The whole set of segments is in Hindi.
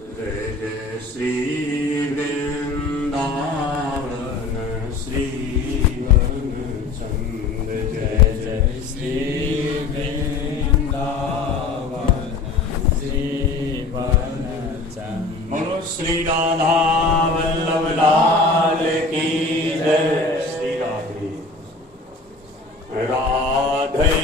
जय जय श्री वृंदावन श्री वनचंद जय जय श्री वृंदावन श्री वनचंद। बोलो श्री राधा वल्लभ लाल की जय। श्री राधे राधे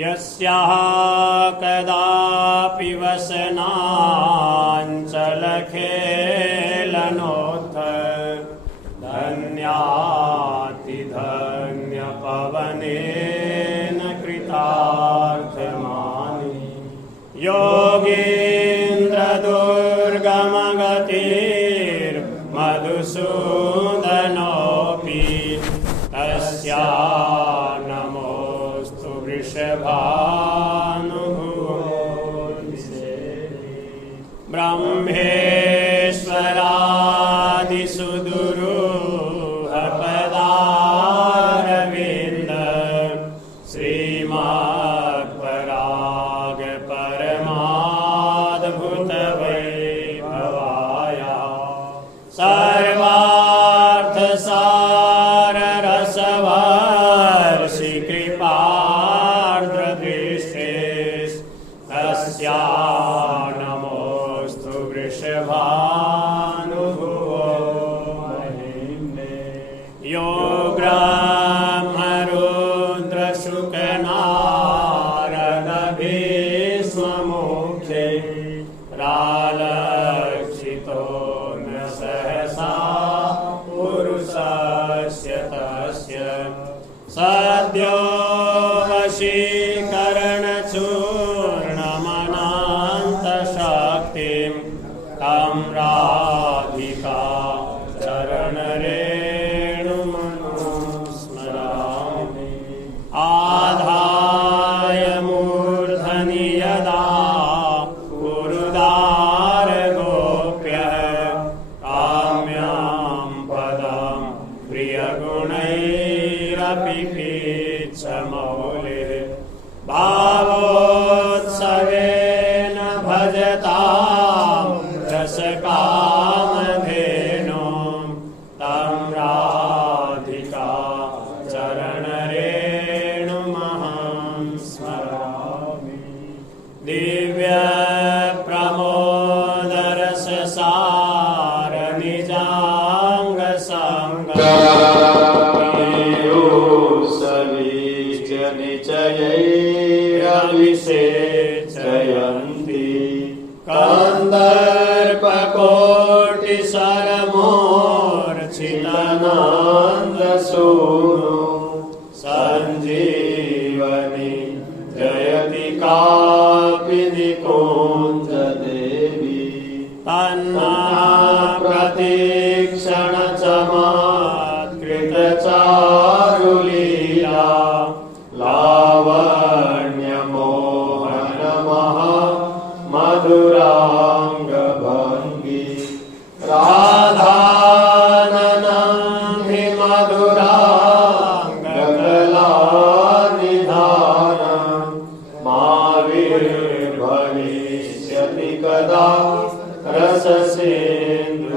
यस्याः कदापि वसनाञ्चलखेलनोत्थ धन्यातिधन्यपवनेन कृतार्थमानि योगीन्द्रदुर्गमगतिर्मधुसूदनोऽपि तस्या ब्रह्मेश्वरादिसुदुरूहपदारविन्द श्रीमत्पराग परमाद्भुतवैभवाया सर्वार्थसाररसवर्षि कृपार्द्रदृष्टे तस्या नमोऽस्तु वृषभानुभुवो महिम्ने। यो ब्रह्मरुद्रशुकनारदभीष्ममुखे रालक्षितो न सहसा पुरुषस्य तस्य सद्यो वशीकरणचूर्णमनान्तशक्तिं तं राधिका चरणरेणुमनुस्मरामि। आधाय मूर्धनि यदा पुरुदारगोप्यः काम्यां पदं प्रियगुणैरपि पीच्छमौलिः भावोत्सवेन भजतां रसकामधेनुं तं राधिका चरणरेणुमहं स्मरामि। दिव्यप्रमोदरससार निजाङ्गसङ्गैरविषेचयन्ति कन्दर्पकोटिसरमूर्छितनन्दसूनु सञ्जीवनि जयति कापिनिकुञ्जदेवी तन्ना प्रतीक्षणचमत्कृतचारुलीला लावण्यमोहनमः मधुराङ्गभङ्गी राधाननं हि मधुराङ्गकलानिधानं माविर्भविष्यति कदा रससेन्दुसारम्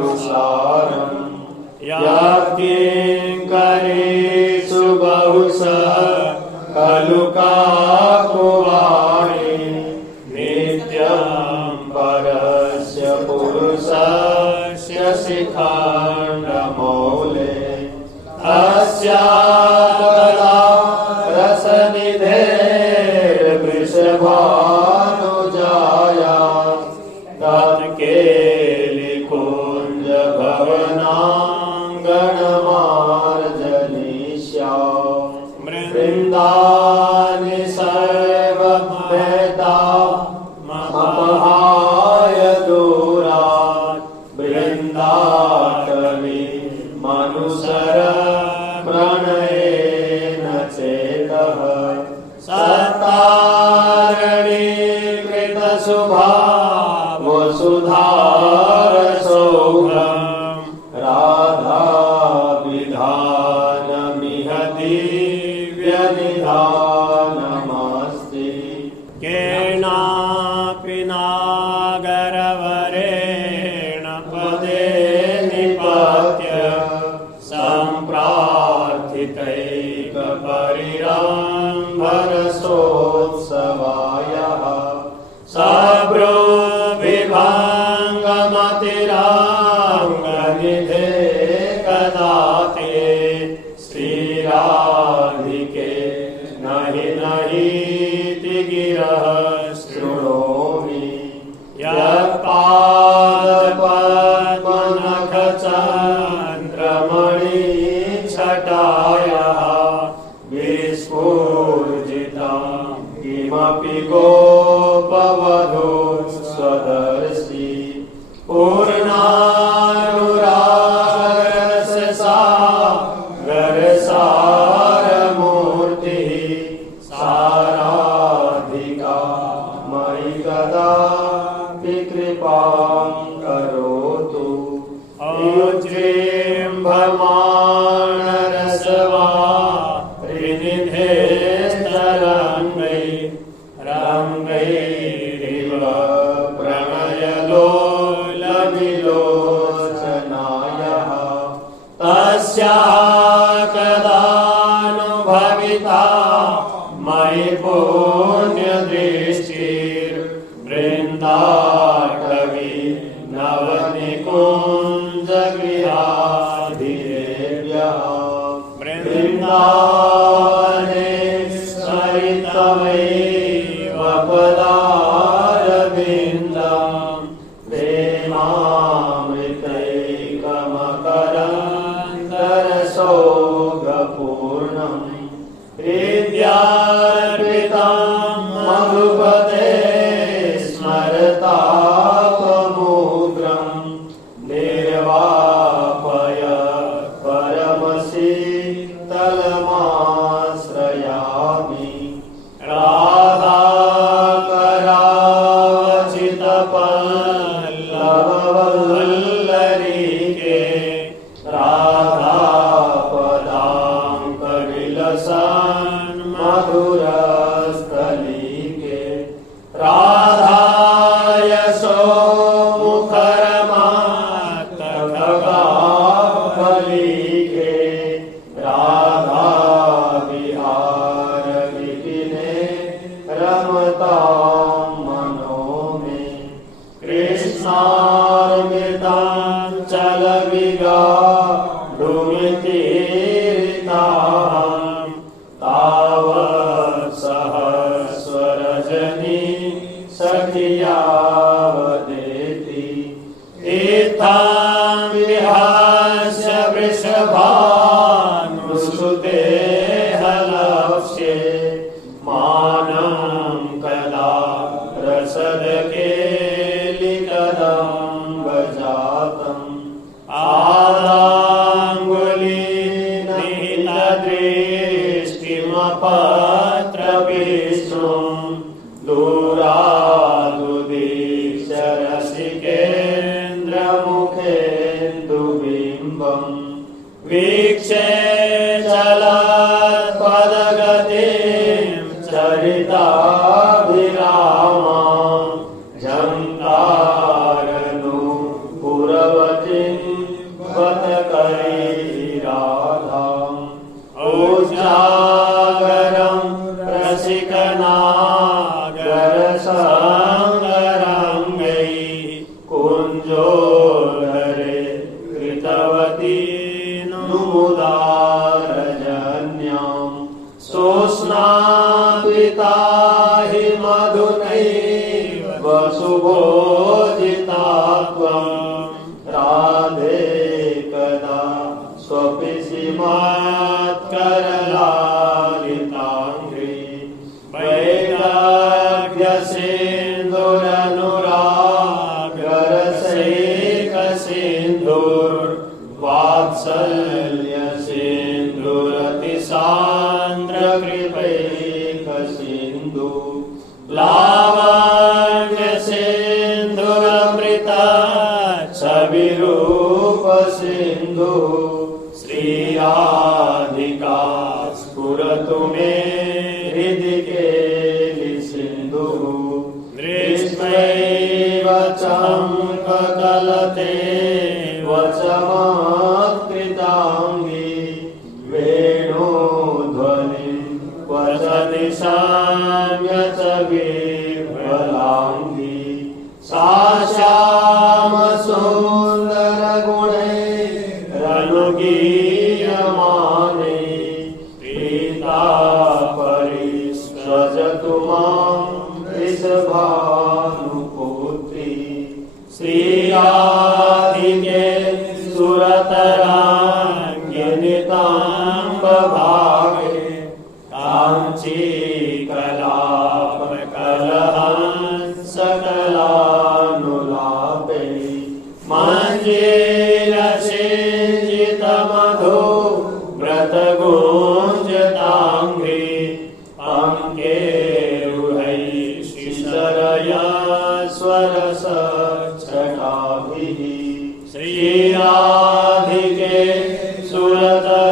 यत्किङ्करीषु बहुशः खलु काकुवाणि नित्यं परस्य पुरुषस्य शिखण्डमौले मनुसर प्रणयेन चेतः सत्तारणे कृतशुभाव वसुधारसौघम् राधा विधानमिह दिव्यनिधानमस्ति केनापि नागरवरेण पदे निपत्य सम्प्रार्थितैकपरिरम्भरसोत्सवायः सब्रो विभाङ्गमतिराङ्गनिधे कदाते श्रीराधिके नहि नहीति गिरः शृणोमि यत्पादपद्मनखचन्द्रमणि छटायः विस्फूर्जितां किमपि गोपवधू स्वदर्शि पूर्णानुरागरससागरसारमूर्तिः साराधिका मयि कदापि कृपां करोतु उज्जृम्भमाणरसवा त्रिनिधे स्तरङ्गै रङ्गैरिव प्रणयलोलविलोचनायः तस्याः कदानुभविता मयि पुण्यदृष्टिर्वृन्दाटवी नवनिकुञ्जगृहाधिरेभ्यः वृन्दावने सरितमैव पदारविन्दं प्रेमामृतैकमकरन्दरसौगपूर्णम् हृद्यार्पितं मधुपते स्मरतापमुग्रं निर्वापय परमशीतलमाश्रयामि राधाकरावचितपल्लववल्लरीके राधापदाङ्कविलसन् मधुरस्थलीके राधायशो मुखरमात्तखगाफलीके राधाविहारविपिने रमतां मनो मे कृष्णार्मिताञ्चलविगाढुमितीरितां तावत् सहस्वरजनी सखिया वदेति इत्थं विहास्य वृषभानुसुते हलक्ष्ये मानं कदा रसदकेलिकदम्बजातम् आदाङ्गुलीनिहितदृष्टिमपत्रविष्णुं दूरादुदीक्षरसिकेन्द्रमुखेन्दुबिम्बम् वीक्षे चलत्पदगतिं चरिताभिरामां झङ्कारनूपुरवतीं बतकरीराधाम् उजागरं रसिकनागरसङ्गरङ्गैः कुञ्जोदरे कृतवती नुमुदारजन्यां सोष्णापिता हि मधुनैव वसुभोजिता त्वं राधे कदा स्वपिसि मत्करलालिताङ्घ्रि वैराग्यसिन्धुरनुरागरसैकसिन्धुर्वात्सल सिंधु लावण्य सिंधुरमृता छविरूप सिंधु श्री राधिका स्फुरतु मे हृदि केलि सिंधु दृष्ट्वैव चम्पकलते वचमत्कृताङ्गी वेणुध्वनिं वचनिशाम्य च विह्वलाङ्गी सा श्यामसुन्दरगुणैरनुगीयमाने प्रीता परिस्रजतु मां वृषभानुपुत्री श्रीराधिके सुरतराङ्गिनिताम्बभागे काञ्चीकलापकलहंसकलानुलापे मञ्जीरसेजितमधो व्रतगुञ्जताङ्घ्रि अङ्केरुहै श्रीशरया स्वरसच्छटाभिः श्रीराधिके सुरतराङ्गिणि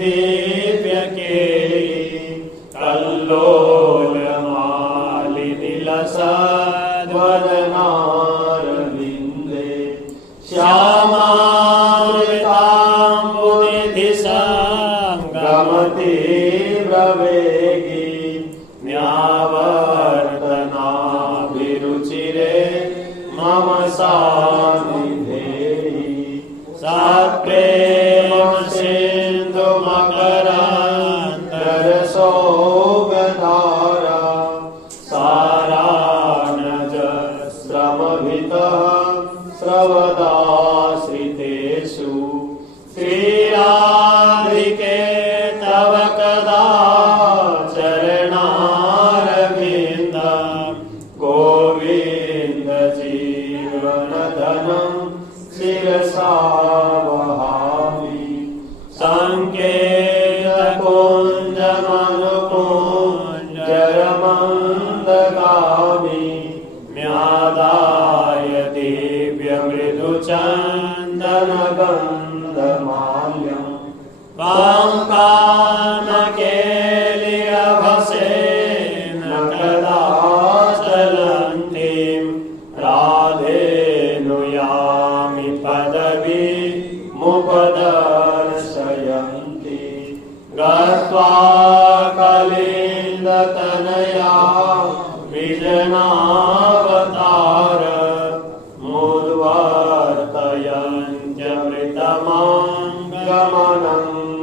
दिव्यकेली कल्लोलमालिनि लसद्वदनारविन्दे श्यामामृताम्बुनिधिसङ्गमति प्रवेगी न्यावर्तनाभिरुचिरे मम सानिधेहि सत्प्रेम सिन्धुमकरान्तरसौगधारा सारानज श्रमभितः स्रवदाश्रितेषु श्रीराधिके तव कदा चरणारविन्दं गोविन्द जीवनधनं शिरसा वहामि सङ्केतकुञ्जमनुकुञ्जरमन्दगामि म्यादाय दिव्यमृदुचन्दनगन्धमाल्यं वाङ्कानकेलिरभसेन कदा चलन्तीं राधेनुयामि पदवीमुपदर्शयन्ति गत्वा कलिन्दतनया विजनावतार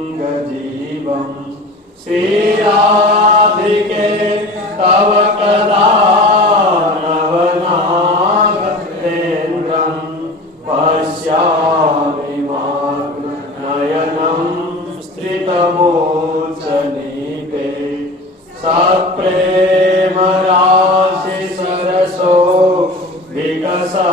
मुद्वर्तयन्त्यमृतमाङ्गमनङ्गजीवम् श्रीराधिके तव कदा नवनागतेन्द्रं पश्यामि माग्नयनं स्त्रितमोचनीपे सप्रेमराशि सरसो विकसत्सरोजं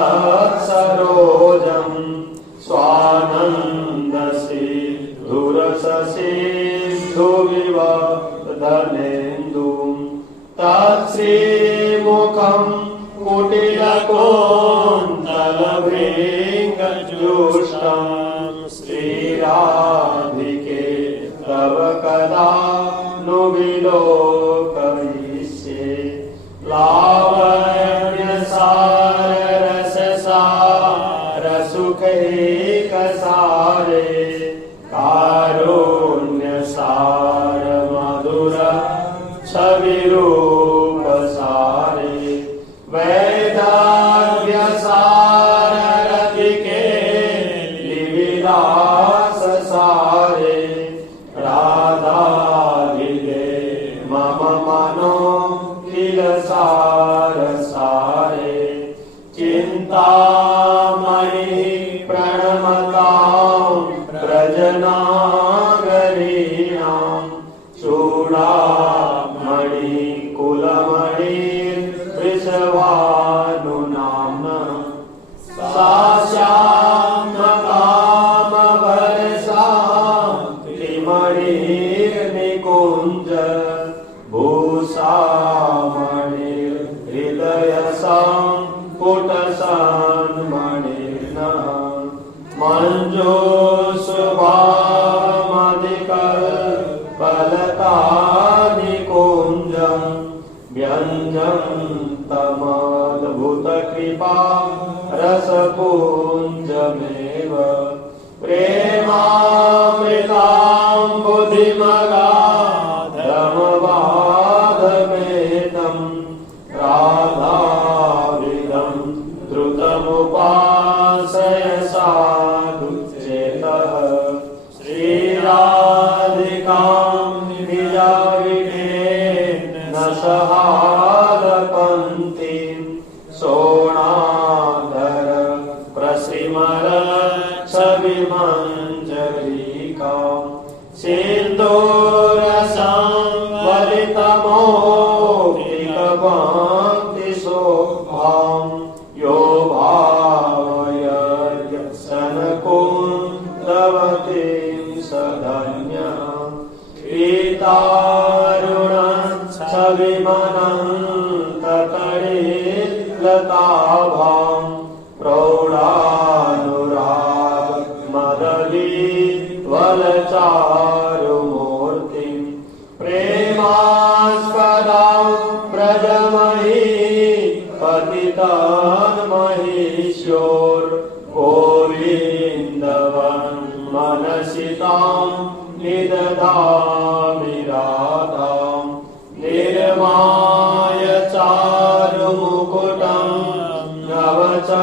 स्वानन्दसिन्धुरससिन्धुविवर्धनेन्दुं तत्श्रीमुखं कुटिलकोन्तलभृङ्गजुष्टं श्रीराधिके तव कदा नु विलोकयिष्ये लावण्यसाररससारसुखैकसारे कारुण्यसारमधुर छविरूपसारे वैदाव्यसाररतिके लिविलाससारे राधाविदे मम मनो किल सारसारे चिन्तामणि प्रणमतां व्रजनागरीणां चूडामणि कुलमणि वृषभानुनाम्ना सा श्यामकाम शुभामधिकल्पलतानिकुञ्जम् व्यञ्जं तमद्भुतकृपा रसपुञ्जमेव प्रेमामृतां बुद्धिमगाधमवादमेतं राधाविदं द्रुतमुपासय साधु चेतः श्रीराधिकां निजाविनेन न सहारपन्तीं सोणाधर प्रसिमर छविमञ्जरीकां सिन्दूरसंवलितमोक्तिकपङ्क्तिशोभां यो भावयज्ञ सनकुन्दवतीं सधन्यः छविमनन्ततडिलताभां प्रौढानुराग मदलीवलचारुमूर्तिं प्रेमास्पदां व्रजमयी पतितान्महीश्योर्गोविन्दवन् मनसि तां निदधामि राधां निर्माय चारुमुकुटं नवचन्द्रकेण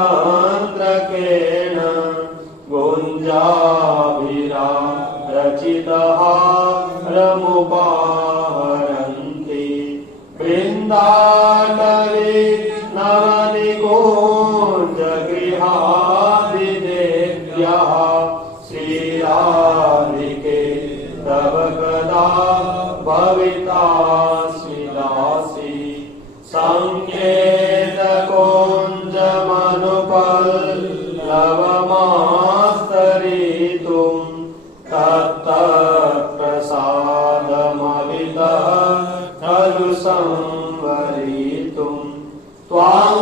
गुञ्जाभिरारचितहारमुपाहरन्ति वृन्दाटवी नवनिकुञ्जगृहादिदेव्यः श्रीराधिके तव कदा भवितास्मि दासी सङ्केतकुञ्जमनुपल्लवमास्तरितुं तत्तत्प्रसादमवितः खलु संवरितुं त्वां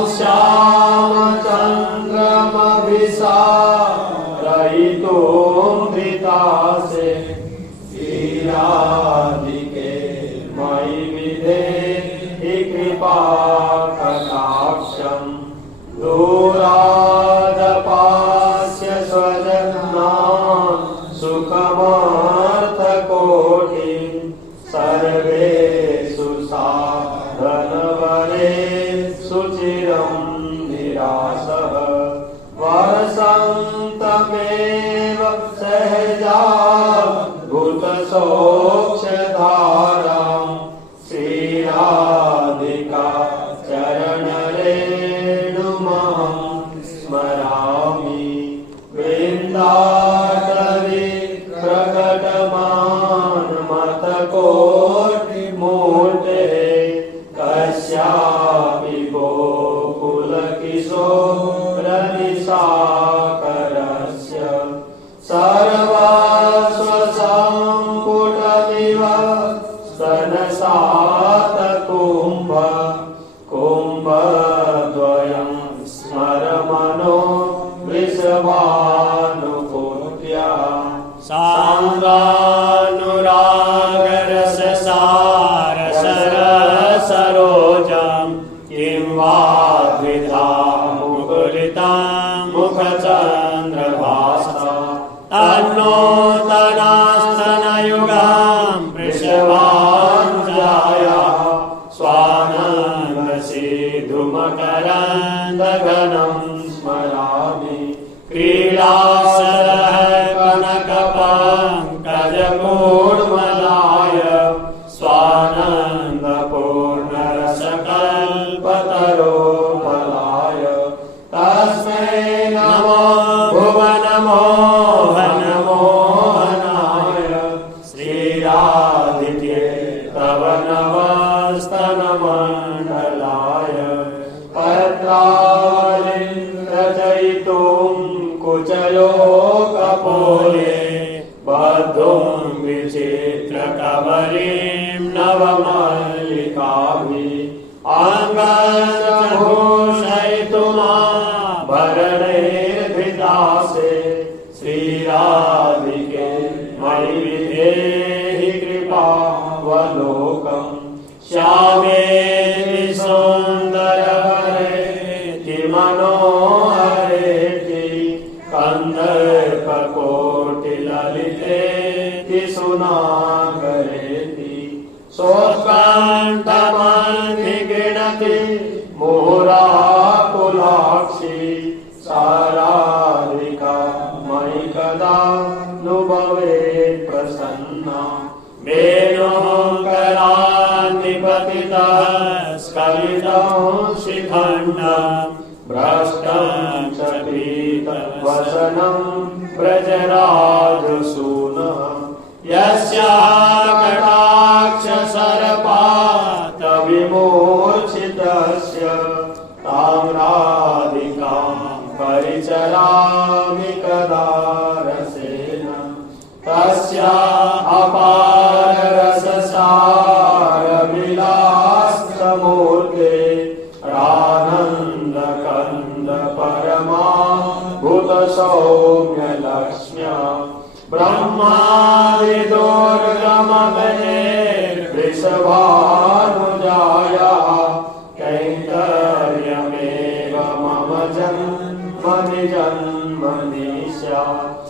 श्यामचन्द्रमभिसारयितुं धृतासे श्रीराधिके मयि विधेहि कृपाकटाक्षं दूरादपास्य स्वजनान् सुखमर्थकोटिं सर्वेषु साधनवरेषु चिरं निरासः वसन्तमेव सहजा भूतसोक्षधारां श्रीराधिका चरणरेणुमहं स्मरामि वृन्दाटवी प्रकटमानमतकोटिमूर्तेः कस्यापि गोकुलकिशोरनिशाकरस्य सर्वस्वसम्पुटमिव स्तनसातकुम्भ कुम्भद्वयं स्मरमनो वृषभानुपूत्या साङ्गानुरागरससारसरसरोजां किं वा द्विधा मुकुलितां मुखचन्द्रभासा तन्नोतनास्तनयुगां वृषभानुजायाः स्वानन्दसिधुमकरन्दघनं स्मरामि क्रीडासरः कनकपङ्कजकूर्मलाय स्वानन्दपूर्णरसकल्पतरोफलाय तस्मै नमो भुवनमोहनमोहनाय श्रीराधिके तव नवस्तनमण्डलाय पत्रावलिं रचयितुं कुचलोकपोले बद्धुं विचित्रकबरीं नवमल्लिकाभिः आङ्गनभूषयितुमाभरणैर्धृतासे श्रीराधिके देहि कृपावलोकम् श्यामेति सुन्दरहरेति मनोहरेति कन्दर्पकोटिललितेति सुनागरेति सोत्कण्ठमधिगृणति मुहुराकुलाक्षी साराधिका मयि कदा नु भवेत् प्रसन्ना वेणुः करान्निपतितः स्खलितं शिखण्डम् भ्रष्टं च पीतवसनं व्रजराजसूनः यस्याः कटाक्षसर्पात् विमोचितस्य तां राधिकां परिचरामि कदा रसेन तस्याः अपाररससारविलासमूर्ते रानन्दकन्द परमा भूतसौम्यलक्ष्म्या ब्रह्मादिदुर्गमगणे वृषभानुजाया कैङ्कर्यमेव मम जन्मनि जन्मनि स्यात्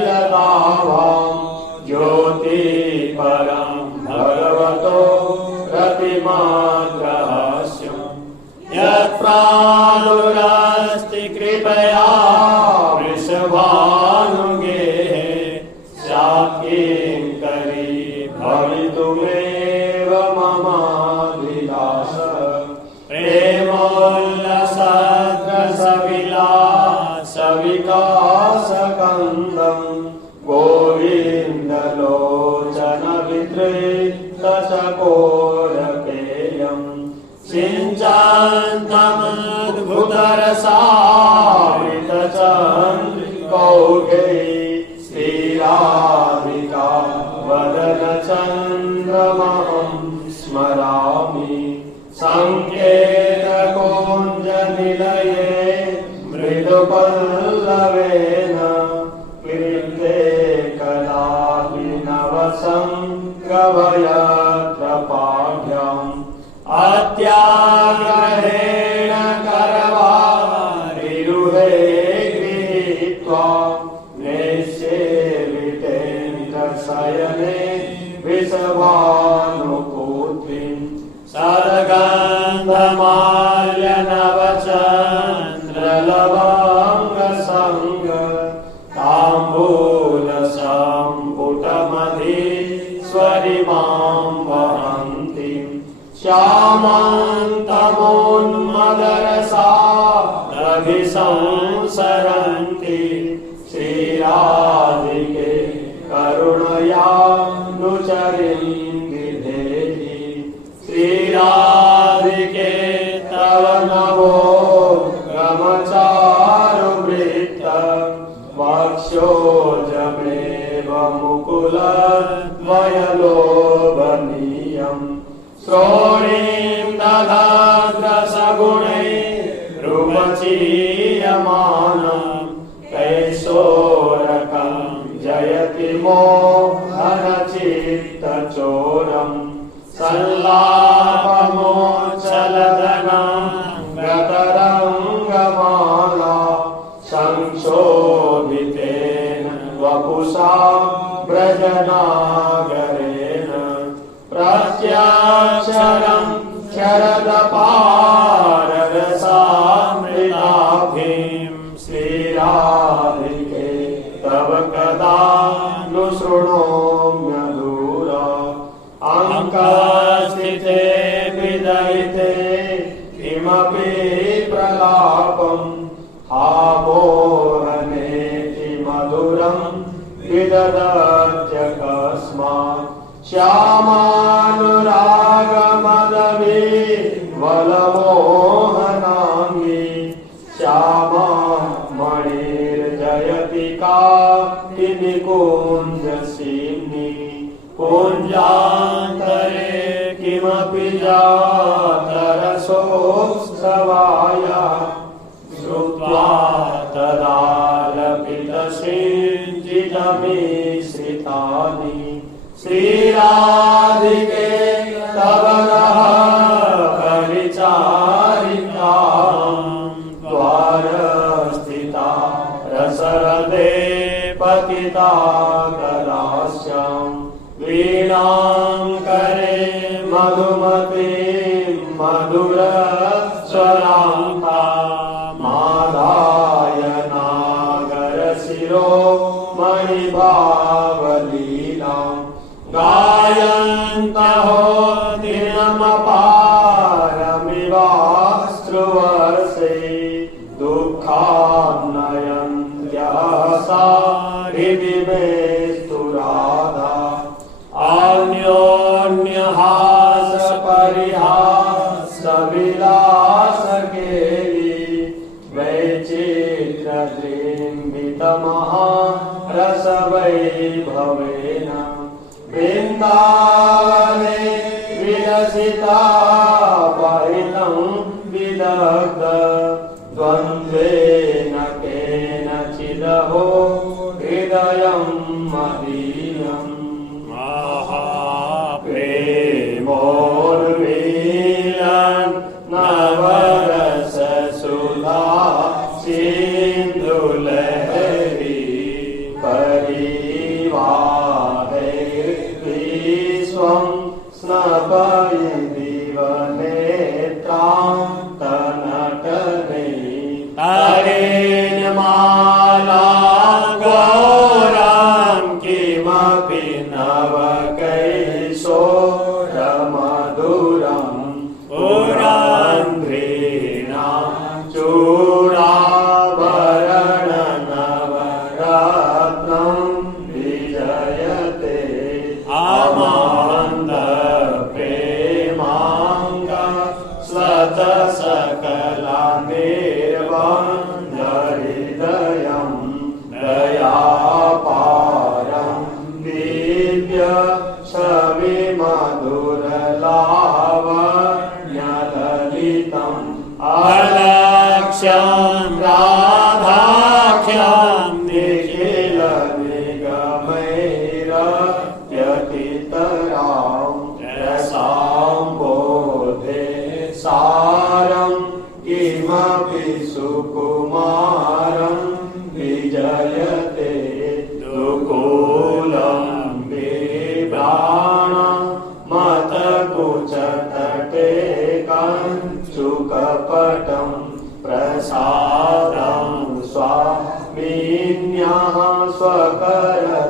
पूर्णानुरागरसमूर्तितरीलताभां ज्योतिपरं भगवतो रतिमाद्रहास्यम् यत्प्रादुरस्ति कृपया वृषभानुगेः स्यात् किङ्करी भवितुमेव ममाभिलाषः प्रेमोल्लसद्रसविलासविकासकन्दं गोविन्दलोचनविधृतचकोरकेयम् सिञ्चान्तमद्भुतरसामृतचन्द्रिकौघे श्रीराधिका वदनचन्द्रमहं स्मरामि सङ्केतकुञ्जनिलये मृदुपल्लवेन क्लिन्ते कदापि नवसङ्गभयत्र पाढ्यम् अत्याग्रहेण करवारिरुहे गृहीत्वा नेष्येवितेन्द्रशयने वृषभानुपुत्रीम् सद्गन्धमाल्यनवचन्द्रलवाङ्गसङ्ग ताम्बूलसम्पुटमधीश्वरिमां वहन्तीम् श्यामान्तमोन्मदरसा रभिसंसरन्ति श्रीराधिके करुणया नुचरिं विधेहि श्रीराधिके तव नवो गमचारुवृत्त वक्षोजमेव मुकुलद्वयलोभनीयम् श्रोणीं दधाद्रसगुणै रुमचीयमानं कैशोरकं जयति मोहनचित्तचोरम् संलापमोच्चलदनं गतरङ्गमाला संशोभितेन वपुषा व्रजनागरेण प्रत्याक्षरं शरदपाररसामृताभिं श्रीराधिके तव कदा नु शृणोम्यधूरा अङ्कस्थिते विदयिते किमपि प्रलापम् आमोहनेति मधुरं विददत्यकस्मात् श्यामानुरागमदवि वलमोहनाङ्गी श्यामा मणिर्जयति काकिनिकुञ्जसीम्नि कुञ्जान्तरे किमपि जातरसोत्सवाय श्रुत्वा तद मिश्रितानि श्रीराधिके तव नः परिचारिकाम् द्वारस्थिता रसहृदे पतिता कलास्याम् वीणां करे मधुमतीं मधुरस्वरां मादाय नागरशिरो मणिभावलीलां गायन्तः दिनमपारमिवाश्रुवर्षे दुःखान्नयन्त्यः सा हृदि मे स्तुराधा अन्योन्यहासपरिहासविलासकेली वैचित्रदृम्बितमहारसवैभवेन वृन्दावने विलसिता परितं विदग्ध द्वन्द्वेन केनचिदहो हृदयं मदीयम् प्रेमोर्मिलन् नवरससुधा सिन्धुलहरी परिवाहैर्विश्वं स्नपयदिवनेत्रां तनटने तरेण्यमाला गौरां किमपि नवकैशोरमधुरं पुरान्ध्रीणां चूडाभरणनवरत्नं विजयते आमान्दप्रेमाङ्ग स्वतसकलानिर्वन्धहृदयं दयापारं दिव्य छविमधुरलावण्यललितम् अलक्ष्यं राधाख्यं निखिलनिगमैरत्यतितरां रसाम्बोधे सारं किमपि सुकुमारं विजयते दुकूलं बिभ्राणं मतकुचतटे कञ्चुकपटं प्रसादं स्वामिन्याः स्वकरतलदत्तं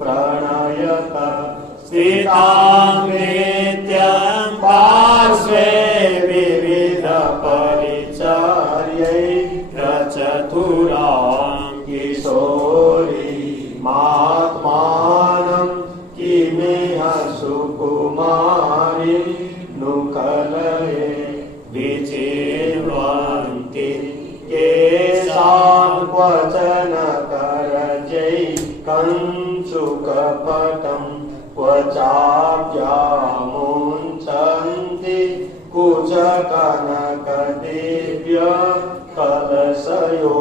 प्रणयत स्थितां नित्यं पार्श्वे विविधपरिचर्यैरचतुरां किशोरी मात्मानं किमिह सुकुमारी नुकलये विचिन्वन्ति केशान् क्वचन करजै कञ्चुकपटं क्वचाभ्यामुञ्चन्ति कुचकनकदिव्य कलशयो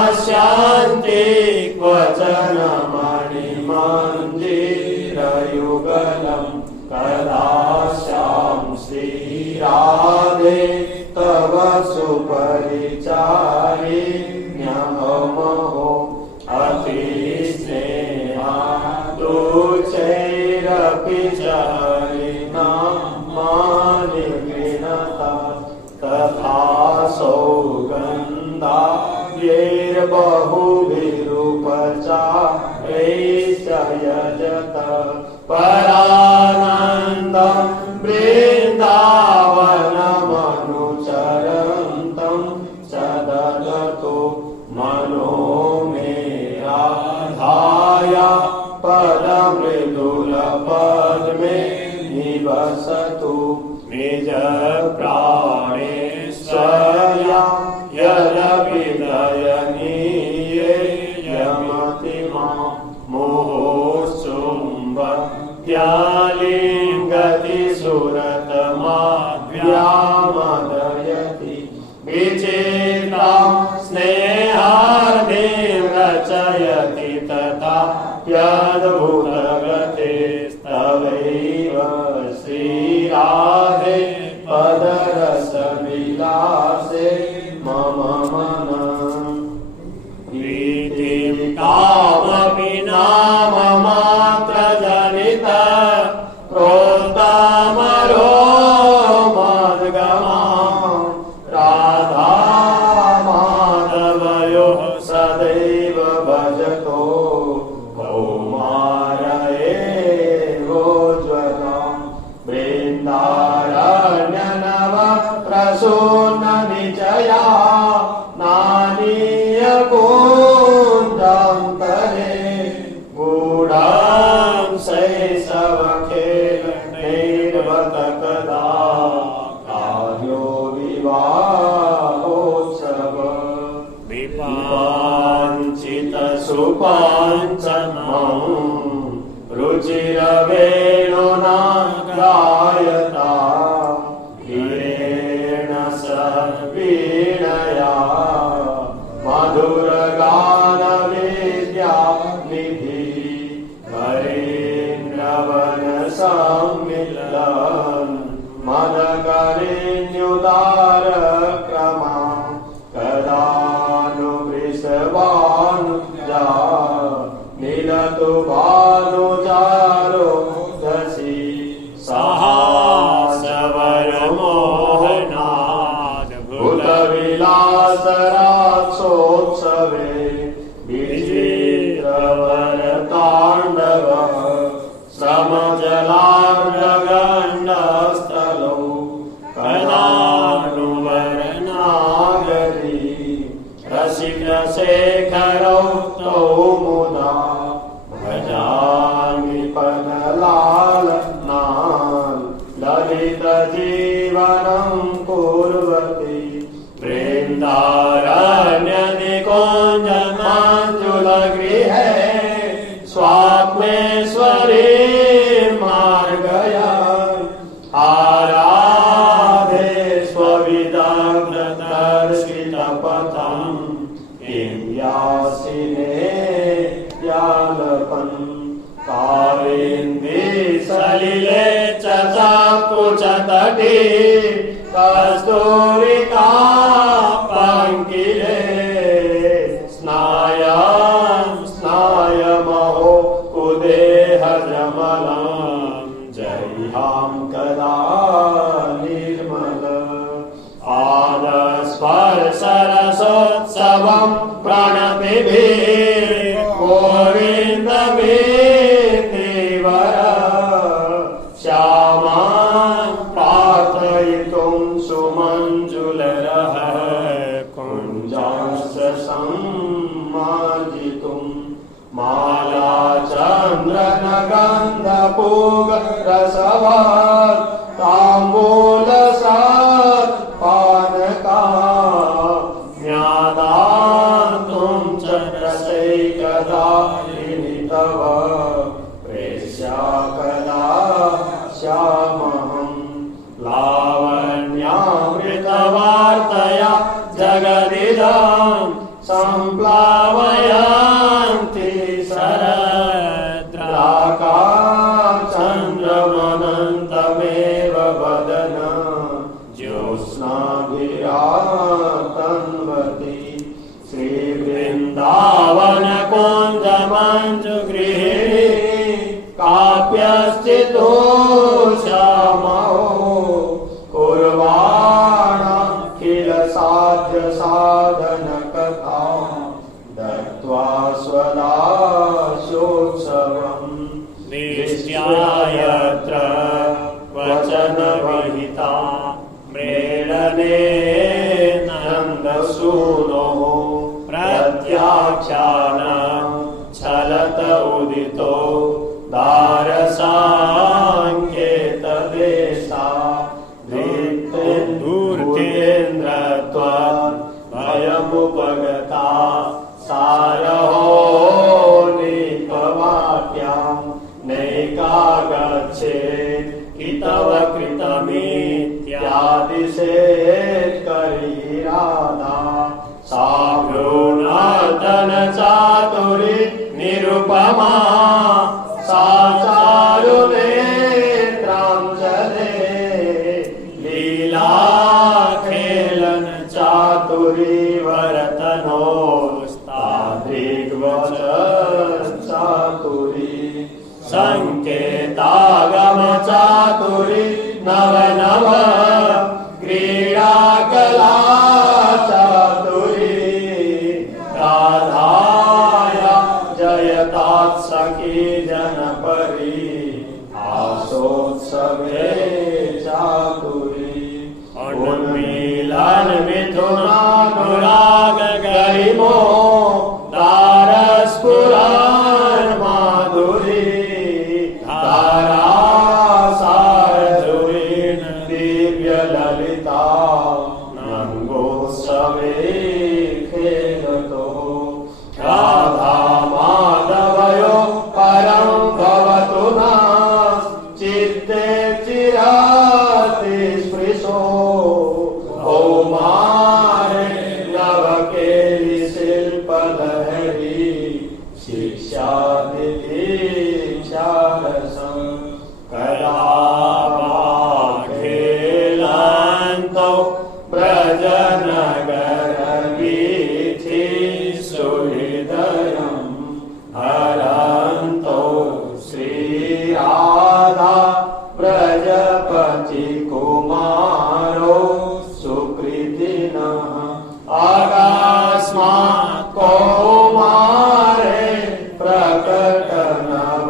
सुगुल्फेन्यास्यन्ति क्वचन मणिमञ्जीरयुगलं कदास्यां श्रीराधे तव सुपरिचारिण्यमहो अतिस्नेहा तुच्चैरपि च हरिनामानि गृह्णता तथा सौगन्धाब्जैर्बहुभिरुपचारैश्च यजत परानन्दं वृन्दावनमनुचरन्तं च ददतु मनो मे राधाय पदमृदुलपद्मे निवसतु निज प्राणेश्वर्या यदपि दयनीये यमतिमा मोहोत्सुम्बत्यालिङ्गति सुरतमाद्यामदयति विचित्रां नयति तथा यद्भुतगतिस्तवैव श्रीराधे पदरसविलासे मम मनः प्रीतिं कामपि नाममात्रजनित प्रोक्तामरो मद्गमां राधा माधवयोः सदैव भजतो कौमारयेवोज्ज्वलं वृन्दारण्यनव प्रसून्ननिचया नानीयकुञ्जन्तरे गूढं शैशवखेलनैर्वतकदा कार्यो विवाहोत्सव विपाञ्चितसुपाञ्चमं रुचिरवेणुना गायता गिरेण सह वीणया मधुरगानविद्या निधि हरेन्द्रवनसम्मिलन् मदकरिण्युदारक्रमा कदानुवृषभानुजा मिलतु भानुजारो दशि सहासवरमोहनाद भूतविलासरासोत्सवे विचित्रवरताण्डव समजलार्धगण्डस्थलौ कदानुवरनागरी रसिकशेखरौ तौ मुदा भजामि पदलालनान् ललितजीवनं कुर्वती वृन्दारण्यनिकुञ्जमञ्जुलगृहे स्वात्मेश्वरी मार्गया आराधे स्वविदग्धदर्शितपथं किं यासिने यालपन् कालिन्दी सलिले च चाकुचतटी कस्तूरिका पङ्किले स्नायमहो कुदेहजमलं जह्यां कदा निर्मल आदस्पर्शरसोत्सवं प्रणतिभिः गोविन्दमेतिवर श्यामां प्रार्थयितुं सुमञ्जुलरः कुञ्जांश्च सम्मार्जितुं मालाचन्द्रनगन्धपूगरसवत् ताम्बूलसत् पानका ज्ञादातुं च रसैकदायिनि तव प्रेष्या कदा श्यामहं लावण्यामृतवार्तया जगदिदं सम्प्लावयन्ति शरद्राका चन्द्रमनन्तमेव वदन ज्योत्स्नाभिरातन्वती श्रीवृन्दावनकुञ्जमञ्जुगृहिणी काव्यश्चितो श्यामो कुर्वाणखिलसाध्यसाधनकथां दत्त्वा स्वदास्योत्सवम् निश्चायत्र वचनविहिता म्रेलने नन्दसूनोः प्रत्याख्यान छलत उदितो दारसाङ्केतदेशा धूर्तेन्द्रत्वात् भयमुपगता सारहो नीपवाक्यां नैका गच्छेत् कितव कृतमित्यादिशेत् करी राधा सा भ्रूणर्तन चातुर्य लीला खेलन चातुरी वर्तनो तादृग्वचन चातुरी संकेतागम चातुरी नव नव क्रीडा कला चातुरी राधाया जयतात सखी जनपरी आसोत्सवे चातुरी उन्मीलन मिथुनानुराग गरिमो दारस्फुरन माधुरी धारासारधुरीन दिव्य ललिता नंगोत्सवे खेलतो राधा माधवयो परं भवतु नः चित्ते चिराति स्पृशो कौमारे नवकेली शिल्पलहरी शिक्षादिदीक्षारसं कलाखेलन्तौ ब्रजनगरवीथि सुहृदयं हरन्तौ श्रीराधा ब्रजपति कुमारो सुकृतिनः अकस्मात् कौमारे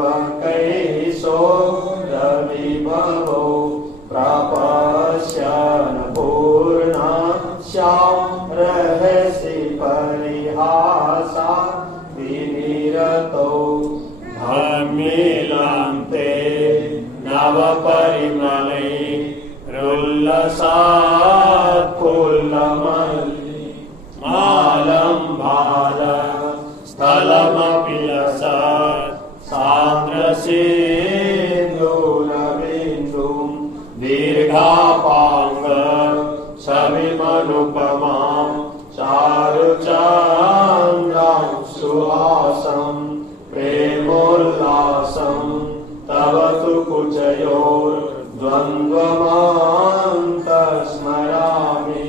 प्रकटनवकैशो रविभवो प्रपश्यन् पूर्णास्यां रहसि परिहासा विनिरतौ धम्मिलन्ते नवपरिमलै रुल्लसात् फुल्लमल्लि मालम्भाल स्थलमपि लसत् सान्द्रसिन्दूरबिन्दुं दीर्घापाङ्ग छविमनुपमां चारुचन्द्रां सुहासं प्रेमोल्लासं तव तु कुचयोर्द्वन्द्वमान्तस्मरामि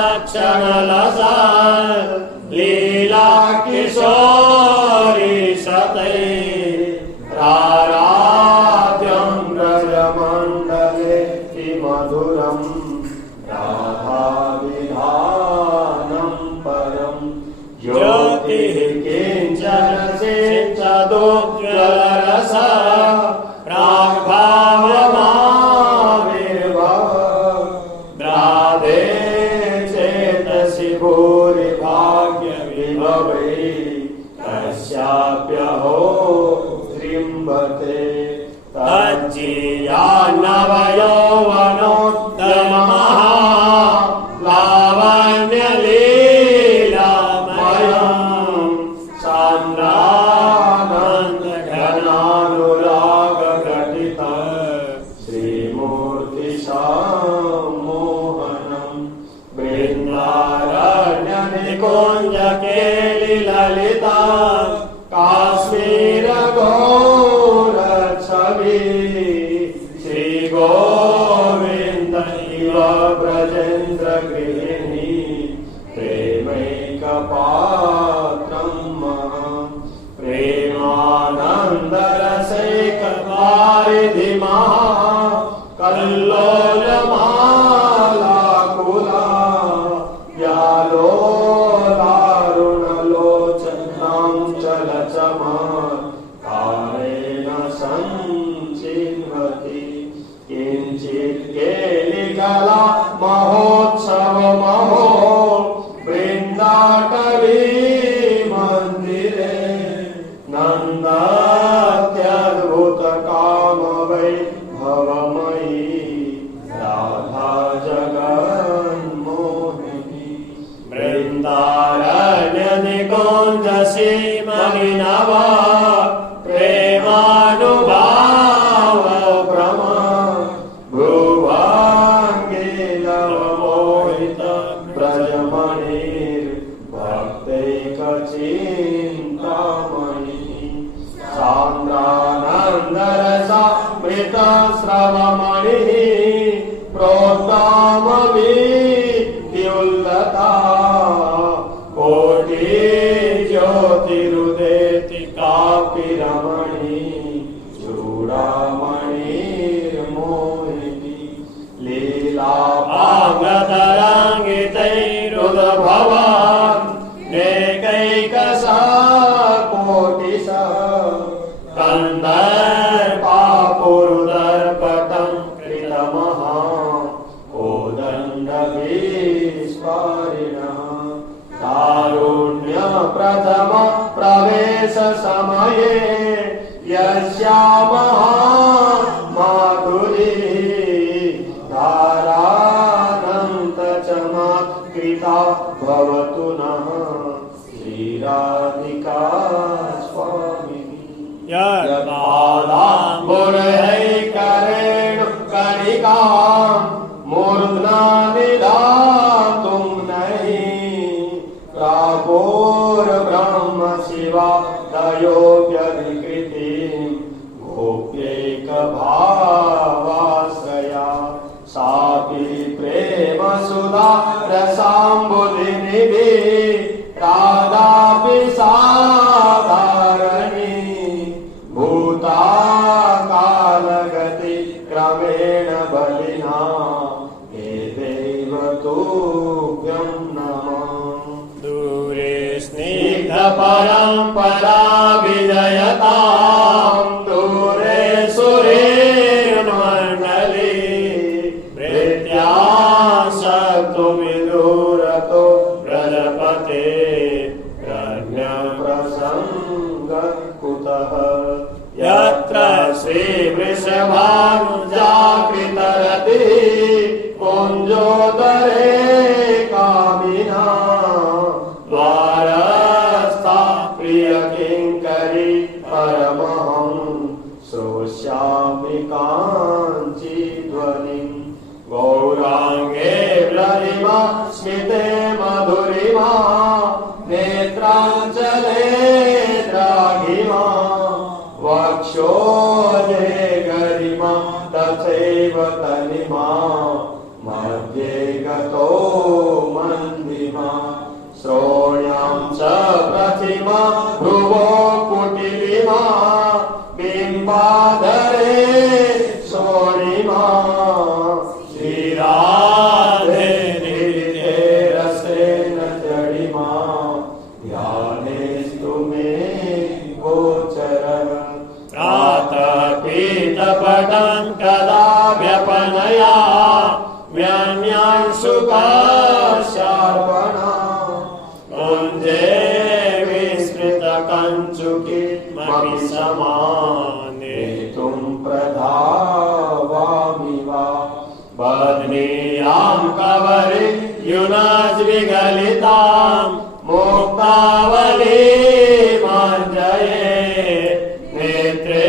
लक्ष्मीकोटिविलक्षलक्षणलसा लीला किशोरी सतै राराध्यं ब्रजमण्डले किमधुरं राधाविधानं परं ज्योतिः किञ्चन सिञ्चदोज्ज्वलरस प्राग्भावमाविर्भव राधे चेतसि भूरिभाग्यविभवे तस्याप्यहो त्र्यम्बके तज्जीयान्नवयौवनोद्यमः लावण्यलीलामयं सान्द्रानन्दघनानुरागघटित श्रीमूर्तिसम्मोहनं बृन्दारण्यनिकुञ्जकेलिललिता काश्मीरघोरछवि श्रीगोविन्द इव ब्रजेन्द्रगृहिणी प्रेमैकपात्रं महं प्रेमानन्दरसैकवारिधिमः कल्लोलमालाकुला व्यालोलारुणलोचनां चलचमत्कारेण संचिन्वति किञ्चित् केलिकला महोत्सवमहो वृन्दाटवी मन्दिरे नन्दात्यद्भुतकामवैभवमयी राधा जगन्मोहिनी वृन्दारण्यनिकुञ्जसीमनिनव प्रेमानुभाव भ्रम भुवाङ्गिलवमोहित ब्रजमणिर्भक्तैकचिन्तामणि सान्द्रानन्दरसामृत श्रवमणिः प्रोत्तमविद्युल्लता कोटि ज्योतिरुदेति कापि रमणी चूडामणिर्मोहिनी लीला पाङ्गतराङ्गितैरुद्भवान् एकैकशः कोटिशः कन्दर्पापुरुदर्पटं कृतमः कोदण्डविस्फारिणः तारुण्य प्रथम प्रवेश समये यस्यामः माधुरी धारानन्त चमत्कृता भवतु नः श्रीराधिका स्वामिनी यत्पादाम्बुजैकरेण कणिकां मूर्ध्ना निधातुं नहि प्रापोर्ब्रह्म शिवादयोऽव्यधिकृतिं गोप्यैकभावाश्रया सापि प्रेमसुधा रसाम्बुधिनिधि राधापि साधारणी भूताकालगति क्रमेण बलिना एवैव तुभ्यं नमः दूरे स्निग्धपरम्परा विजयतां दूरे सुरेर्मण्डली प्रीत्यासक्तो विदूरतो व्रजपते प्रसङ्गकुतः यत्र श्रीवृषभानुजागृतरतिः कुञ्जोदरे कामिना द्वारस्था प्रियकिङ्करी परमहं श्रोष्यामि काञ्चीध्वनिम् गौराङ्गे ब्रहिमा स्मिते मधुरिमा नेत्राञ्चले द्राघिमा वक्षोजे गरिमा तथैव तनिमा मध्ये गतो मन्दिमा श्रोण्यां च प्रतिमा भ्रुवो कुटिलिमा बिम्बाधरे सोनिमा श्रीराधे निरिते रसेन जडिमा ध्यानेस्तु मे गोचरः प्रातः पीतपटं कदा व्यपनया व्यन्यांशुकाशार्पणा कुञ्जे विस्मृतकञ्चुकी मपि समानेतुं प्रधावामि वा बध्नीयां कवरि युनाज्विगलितां मुक्तावलीमाञ्जये नेत्रे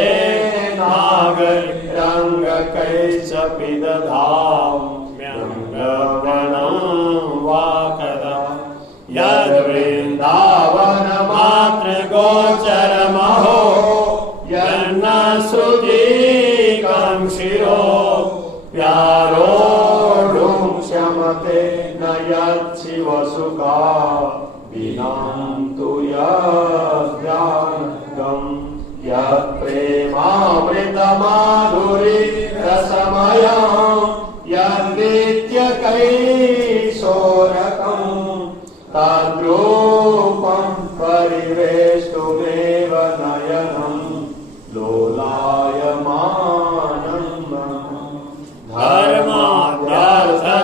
नागरङ्गकैश्च पिदधां व्यङ्गवनं वा कदा यद्वृन्दावनमातृगोचरमहो यन्न श्रुतिकं शिरो प्यारोढुं क्षमते न यच्छिवसुखा विनान्तु यद्व्यानगम् यत्प्रेमामृतमाधुरी रसमयम् यद्नित्यकैशोरकम् तद्रूपं परिवेष्टुमेव नयनम् लोलायमानं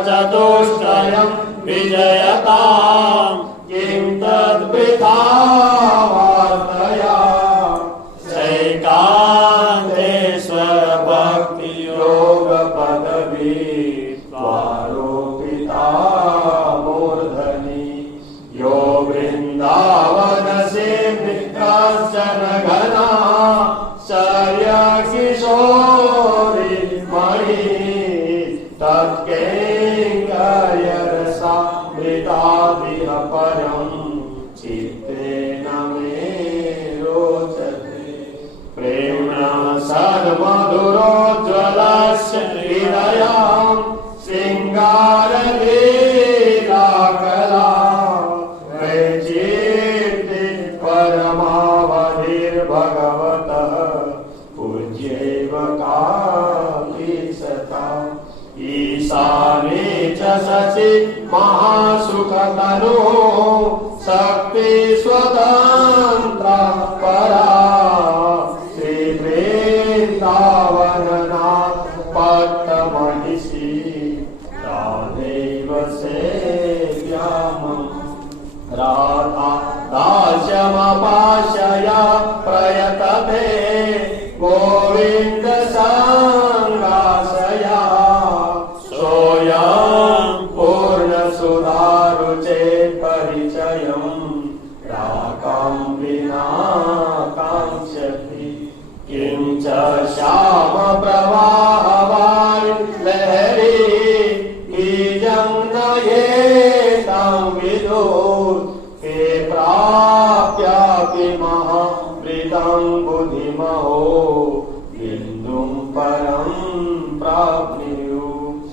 धर्माद्यर्थचतुष्टयं विजयतां किं तद्वृथा वार्तया सैकान्तेश्वरभक्तियोगपदवी त्वारोपिता मूर्धनि यो वृन्दावनसे कश्चन घना शर्यकिशोरी मणि तत्केङ्कर्यरसामृतादिह परं चित्तेन मे रोचते प्रेम्णा सन्मधुरोज्ज्वला स्वयं शृङ्गारलीलाकला वैचित्र्ये परमावधिर्भगवतः पूज्यैव कालीसता ईशाने च शशि महासुखतनुः शक्ति स्वतन्त्रा परा श्रीवृन्दावननाथ पट्टमहिषी राधैव सेव्यामः राधा दास्यमपाश्य प्रयतते गोविन्द सङ्गासया सोऽयं पूर्णसुधारुचे परिचयम् रागं विना काङ्क्षति किञ्च श्यामप्रवाहवारि लहरी कीजं नयेतं विदुः के प्राप्यापि महामृतं बुद्धिमहो बिन्दुं परं प्राप्नुयुः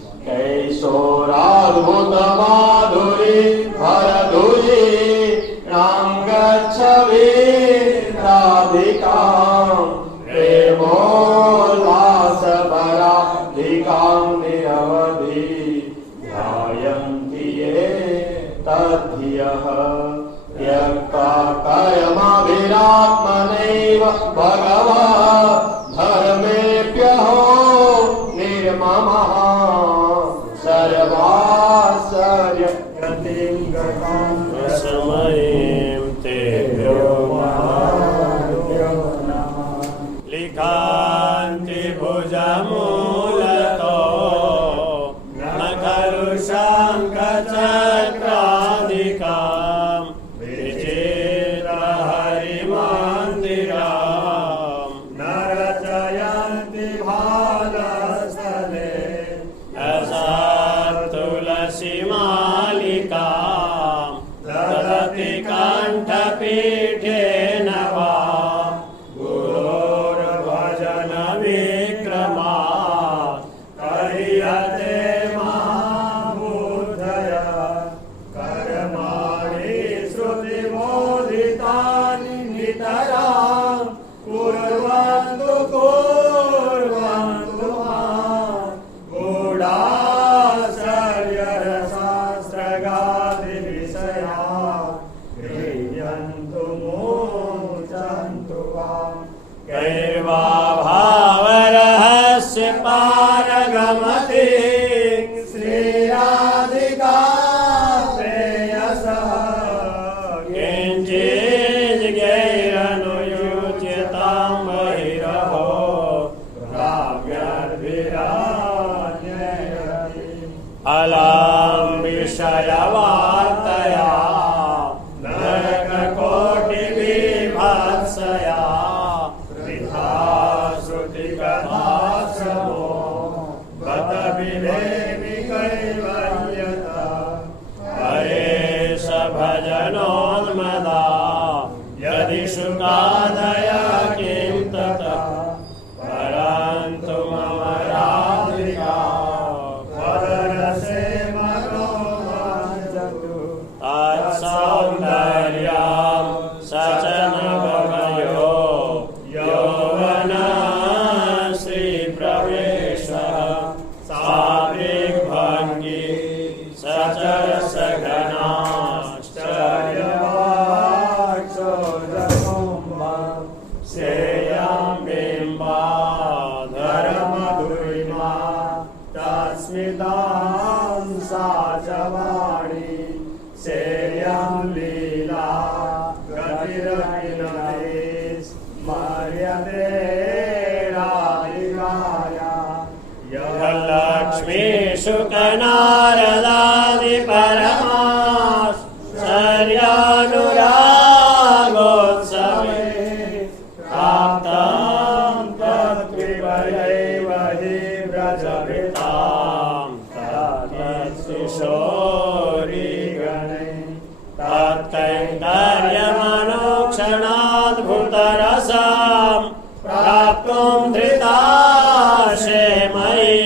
कैशोराद्भुतमाधुरी भरधुरी नाम गच्छवि राधिकां प्रेमोल्लासभराधिकां निरवधि ध्यायन्ति ये तद्धियः त्यक्ता कर्मभिरात्मनैव भगवः धर्मेभ्यः निर्ममः सर्वाश्चर्य गतिं गतां समयं तेभ्यो महाभ्यो नमः लिखान्ति भुजमूलतो न खलु शङ्खचक्रादिकाम् विचित्रहरिमन्दिराम् न रचयन्ति भालस्थले तुलसीमालिकाम् ददति कण्ठपीठेन वा गुरोर्भजनविक्रमात् करियते महाबुद्धया कर्माणि श्रुतिबोधितानि नितरां कुर्वन्तु माम् गूढाश्चर्यशास्त्रगादिविषया गृह्यन्तु मोचन्तु वाम् कैर्वा भावरहस्य पारगमति श्रीराधिका प्रेयसः किञ्चिज्ञैरनुयुज्यतां बहिरहो प्राज्ञर्भिरान्ययति अलां विषयवार्तया नरककोटिविभत्सया वृथा श्रुतिकथाश्रमो बत विधेमि कैवल्यता हरेश भजनोन्मदा यदि शुकादया किं ततः परन्तु मम राधिका वदरसे मनो वाञ्छतु तत्सौन्दर्यं सचनभवयो यौवनः श्रीप्रवेशः सात्विकभङ्गी सचरसघनाश्चर्यवाक्शोजकुम्भं श्रेयं बिम्बाधरमधुरिमा तस्मितां सा च वाणी श्रेयं लीला गतिरविनते स्मर्यते राधिकाया लक्ष्मी शुकनारदादि परमाश्चर्यानुरागोत्सवे प्राप्तं तत्कृपयैव हि व्रजभितां तत्किशोरीगणे तत्कैङ्कर्यमनुक्षणाद्भुतरसां प्राप्तुं धृताशे मयि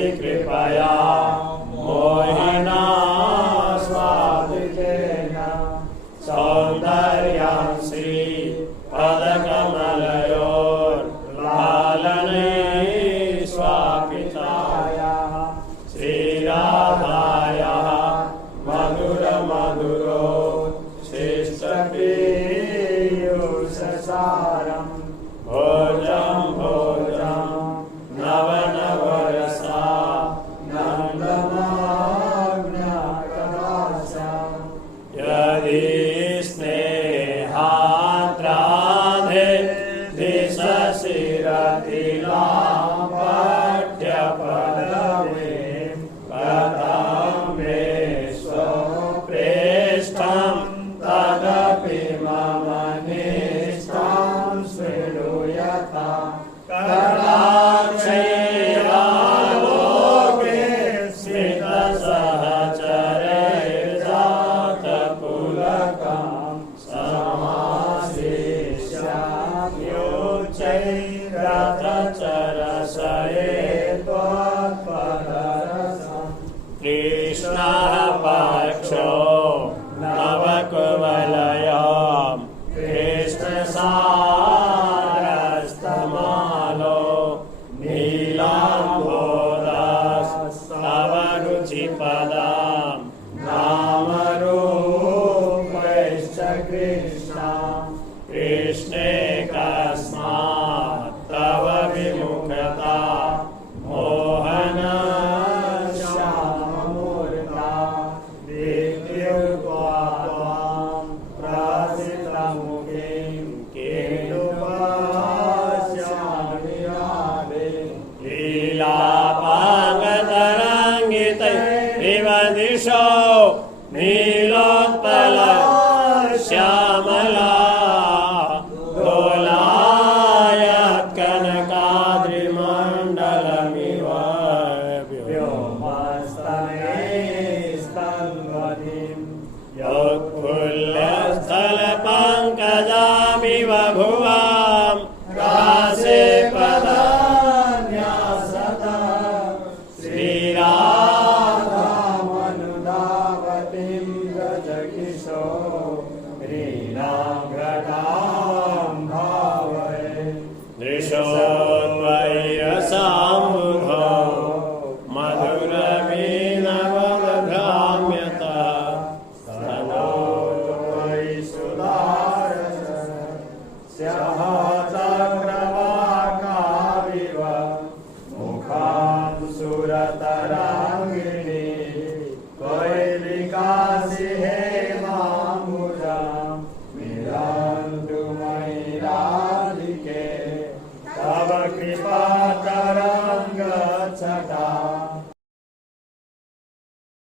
अतिकृपया मोहिना स्वादितेन सौन्दर्यांसि पदकमलयोर्लालने स्वापितायाः श्रीराधायाः मधुरमधुरो शिष्टपीयूषसारं भोजं भोजं नवनवरसा नन्दमाज्ञाकदासं यदि स्नेहाद्राधे दिशशिरतिलापट्यपदवे पदं मे स्वप्रेष्ठं तदपि मम निष्ठां स्वीडूयता कटाक्षैरालोके स्मितसहचरैर्जातपुलकं समाशिष्याम्योच्चैरथचरसये त्वत्पदरसम् कृष्णः पक्षो नवकुवलयां कृष्णसारस्तमालो नीलाम्भोदस्तव रुचिपदां नामरूपैश्च कृष्णा कृष्णे कस्मात् तव विमुखता मोहनश्याममूर्ता दीप्त्युक्त्वा त्वां प्रसिद्धमुखीं केणुपश्यामि यादे लीलापाङ्गतरङ्गितैरिव दिशो नीलोत्पला श्यामला दोलायत्कनकाद्रिमण्डलमिव व्योमस्तनैस्तन्वतीं योत्फुल्लस्थलपङ्कजामिव भुवां रासे पदान्यासता श्रीराधामनुधावतीं व्रजकिशो ह्रीणाङ्गदां भावये दृशोद्वैरसाम्बुधो मधुरवीणवदभ्राम्यतः स्तनोद्वै सुधारसस्यः चक्रवाकाविव मुखां सुरतराङ्गिणी